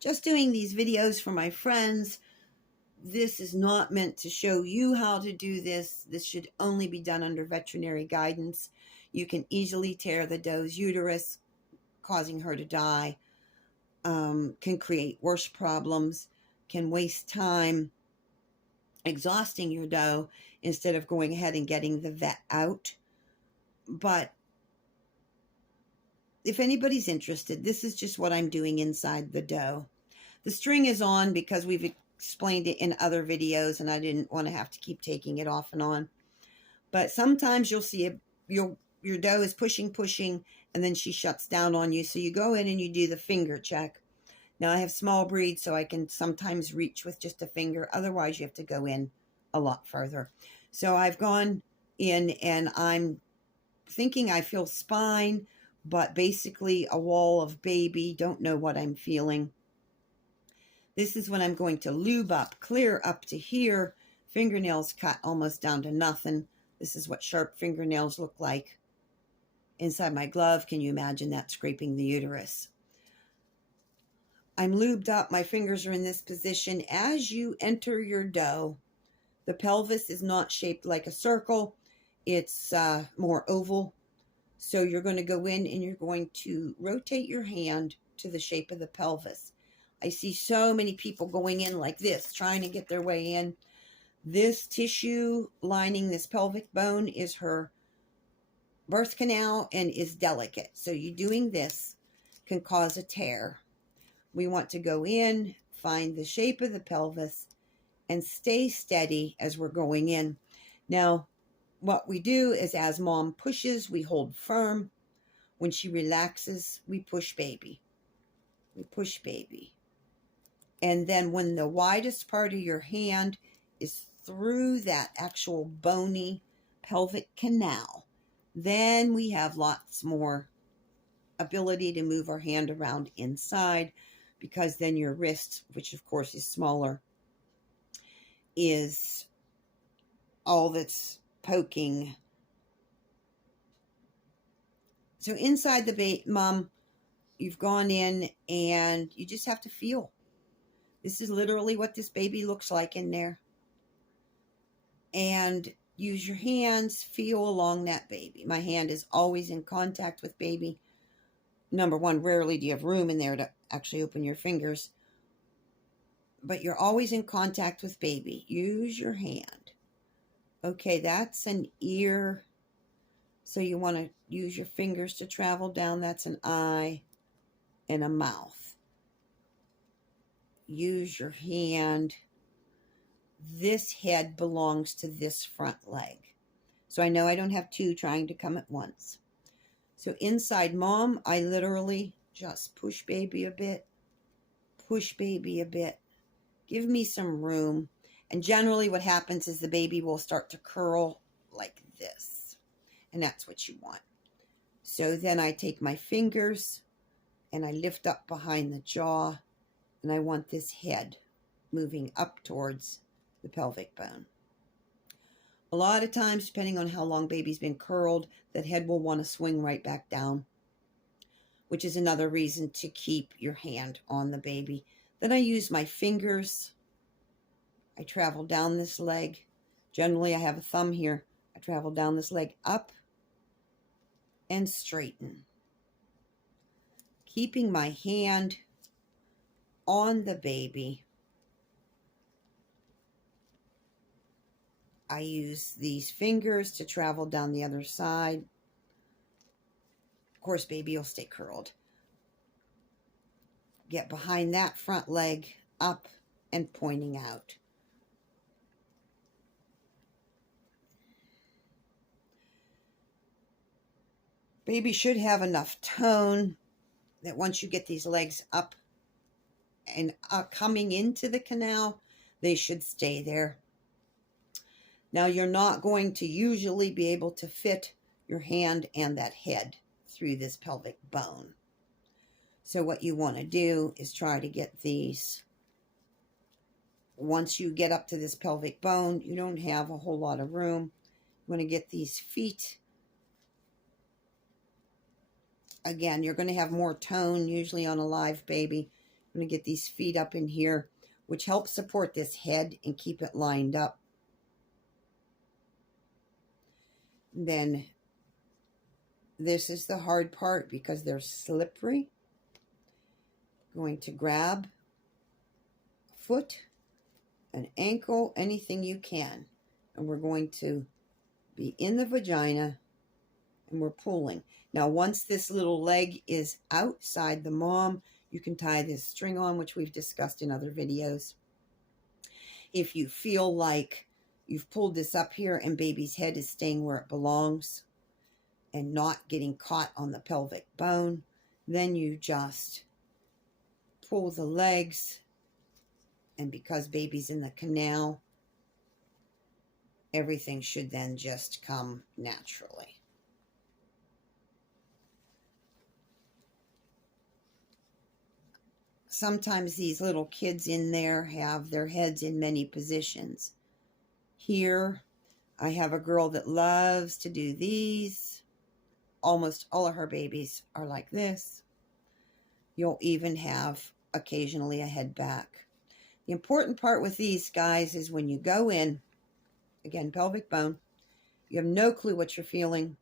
just doing these videos for my friends. This is not meant to show you how to do this. This should only be done under veterinary guidance. You can easily tear the doe's uterus, causing her to die, can create worse problems, can waste time exhausting your doe instead of going ahead and getting the vet out. But if anybody's interested, this is just what I'm doing inside the doe. The string is on because we've explained it in other videos and I didn't want to have to keep taking it off and on. But sometimes you'll see your doe is pushing, and then she shuts down on you. So you go in and you do the finger check. Now I have small breeds, so I can sometimes reach with just a finger. Otherwise, you have to go in a lot further. So I've gone in and I'm thinking I feel spine, but basically a wall of baby. Don't know what I'm feeling. This is when I'm going to lube up, clear up to here. Fingernails cut almost down to nothing. This is what sharp fingernails look like. Inside my glove, can you imagine that, scraping the uterus? I'm lubed up. My fingers are in this position. As you enter your doe, the pelvis is not shaped like a circle. It's more oval. So you're going to go in and you're going to rotate your hand to the shape of the pelvis. I see so many people going in like this, trying to get their way in. This tissue lining this pelvic bone is her birth canal and is delicate. So you doing this can cause a tear. We want to go in, find the shape of the pelvis, and stay steady as we're going in. Now, what we do is as mom pushes, we hold firm. When she relaxes, we push baby. We push baby. And then when the widest part of your hand is through that actual bony pelvic canal, then we have lots more ability to move our hand around inside, because then your wrist, which of course is smaller, is all that's poking. So inside the mom, you've gone in and you just have to feel. This is literally what this baby looks like in there. And use your hands, feel along that baby. My hand is always in contact with baby. Number one, rarely do you have room in there to actually open your fingers. But you're always in contact with baby. Use your hand. Okay, that's an ear. So you want to use your fingers to travel down. That's an eye and a mouth. Use your hand. This head belongs to this front leg. So I know I don't have two trying to come at once. So inside mom, I literally just push baby a bit. Push baby a bit. Give me some room. And generally what happens is the baby will start to curl like this. And that's what you want. So then I take my fingers and I lift up behind the jaw. And I want this head moving up towards the pelvic bone. A lot of times, depending on how long baby's been curled, that head will want to swing right back down, which is another reason to keep your hand on the baby. Then I use my fingers. I travel down this leg. Generally, I have a thumb here. I travel down this leg up and straighten. Keeping my hand on the baby. I use these fingers to travel down the other side. Of course, baby will stay curled. Get behind that front leg, up and pointing out. Baby should have enough tone that once you get these legs up and coming into the canal, they should stay there. Now, you're not going to usually be able to fit your hand and that head through this pelvic bone. So what you want to do is try to get these. Once you get up to this pelvic bone, you don't have a whole lot of room. You want to get these feet. Again, you're going to have more tone usually on a live baby. I'm going to get these feet up in here, which helps support this head and keep it lined up. Then this is the hard part because they're slippery. Going to grab a foot, an ankle, anything you can. And we're going to be in the vagina and we're pulling. Now, once this little leg is outside the mom, you can tie this string on, which we've discussed in other videos. If you feel like you've pulled this up here and baby's head is staying where it belongs and not getting caught on the pelvic bone, then you just pull the legs, and because baby's in the canal, everything should then just come naturally. Sometimes these little kids in there have their heads in many positions. Here, I have a girl that loves to do these. Almost all of her babies are like this. You'll even have occasionally a head back. The important part with these guys is when you go in, again, pelvic bone, you have no clue what you're feeling.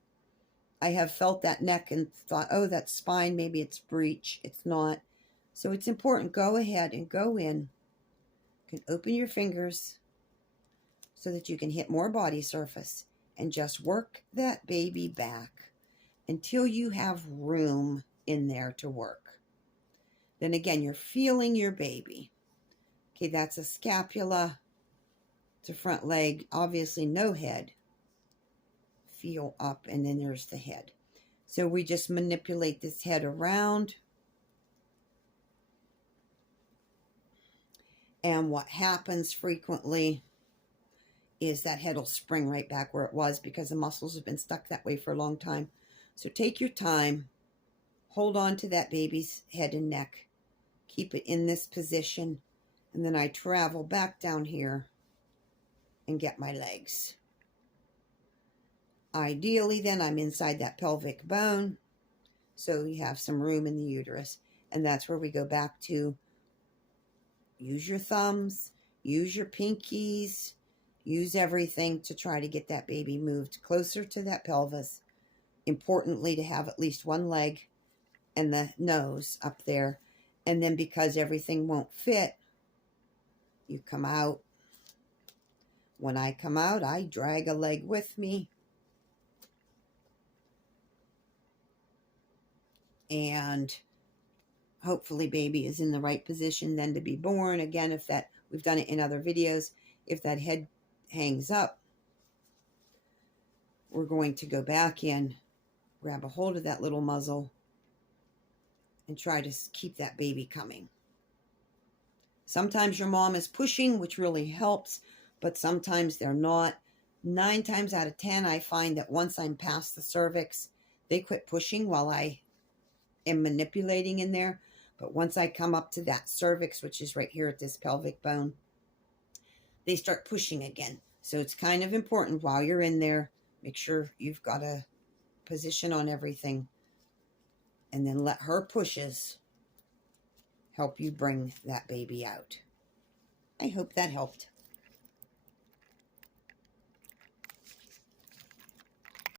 I have felt that neck and thought, oh, that's spine, maybe it's breech. It's not. So it's important, go ahead and go in. You can open your fingers so that you can hit more body surface and just work that baby back until you have room in there to work. Then again, you're feeling your baby. Okay, that's a scapula. It's a front leg. Obviously no head. Feel up, and then there's the head. So we just manipulate this head around. And what happens frequently is that head will spring right back where it was because the muscles have been stuck that way for a long time. So take your time. Hold on to that baby's head and neck. Keep it in this position. And then I travel back down here and get my legs. Ideally, then I'm inside that pelvic bone. So you have some room in the uterus. And that's where we go back to use your thumbs, use your pinkies, use everything to try to get that baby moved closer to that pelvis. Importantly, to have at least one leg and the nose up there. And then because everything won't fit, you come out. When I come out, I drag a leg with me. And hopefully baby is in the right position then to be born. Again, if that, we've done it in other videos, if that head hangs up, we're going to go back in, grab a hold of that little muzzle, and try to keep that baby coming. Sometimes your mom is pushing, which really helps, but sometimes they're not. 9 times out of 10, I find that once I'm past the cervix, they quit pushing while I am manipulating in there. But once I come up to that cervix, which is right here at this pelvic bone, they start pushing again. So it's kind of important while you're in there, make sure you've got a position on everything. And then let her pushes help you bring that baby out. I hope that helped.